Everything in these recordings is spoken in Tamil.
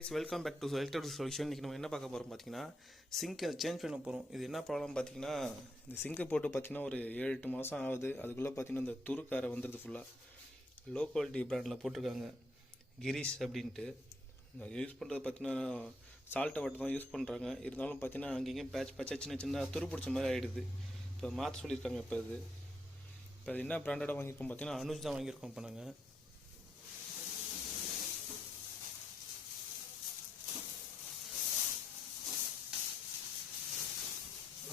Welcome back to electric solution. இன்றைக்கி நம்ம என்ன பார்க்க போகிறோம் பார்த்தீங்கன்னா, சிங்க்கை சேஞ்ச் பண்ண போகிறோம். இது என்ன ப்ராப்ளம் பார்த்தீங்கன்னா, இந்த சிங்க்கை போட்டு பார்த்தீங்கன்னா ஒரு 7-8 மாதம் ஆகுது. அதுக்குள்ளே பார்த்தீங்கன்னா இந்த துருக்காரை வந்துடுது ஃபுல்லாக. லோ குவாலிட்டி பிராண்டில் போட்டிருக்காங்க, கிரீஸ் அப்படின்ட்டு. யூஸ் பண்ணுறது பார்த்தீங்கன்னா சால்ட்டை வாட்டர் தான் யூஸ் பண்ணுறாங்க. இருந்தாலும் பார்த்தீங்கன்னா அங்கேயும் பேட்ச் சின்ன சின்ன துரு பிடிச்ச மாதிரி ஆகிடுது. இப்போ மாற்ற சொல்லியிருக்காங்க. இப்போ அது என்ன பிராண்டடாக வாங்கியிருக்கோம் பார்த்தீங்கன்னா அனுஜ் தான் வாங்கியிருக்கோம். இப்போ நாங்கள்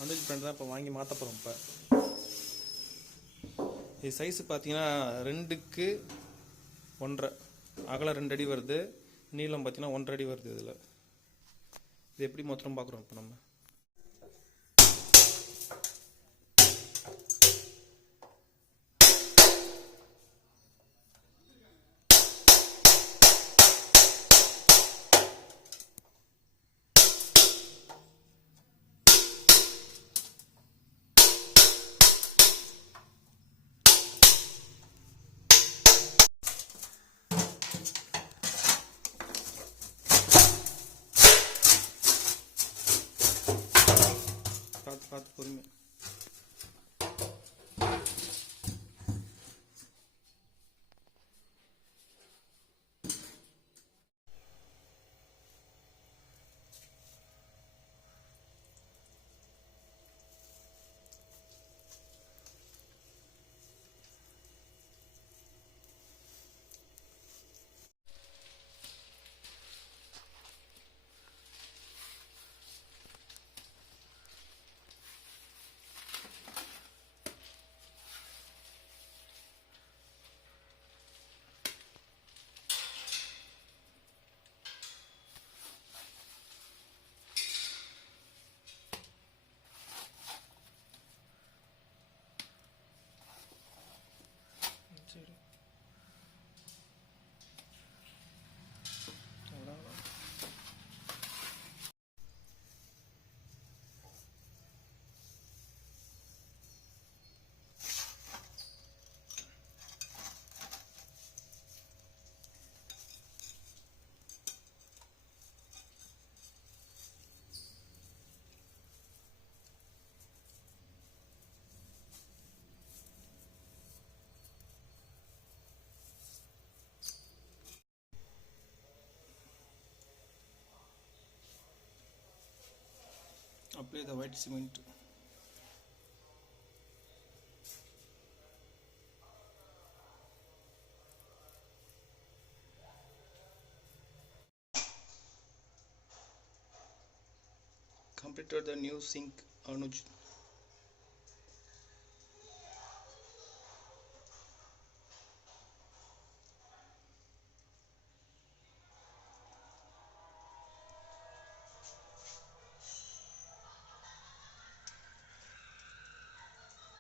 அனுஜ் பிராண்ட் தான் இப்போ வாங்கி மாற்ற போகிறோம். இப்போ இது சைஸு பார்த்தீங்கன்னா 2க்கு 1.5, அகலம் 2 அடி வருது, நீளம் பார்த்தீங்கன்னா 1.5 அடி வருது. இதில் இது எப்படி மொத்தம் பார்க்குறோம். இப்போ நம்ம பார்த்து பொறுமை. Apply the white cement. Completed the new sink Anuj.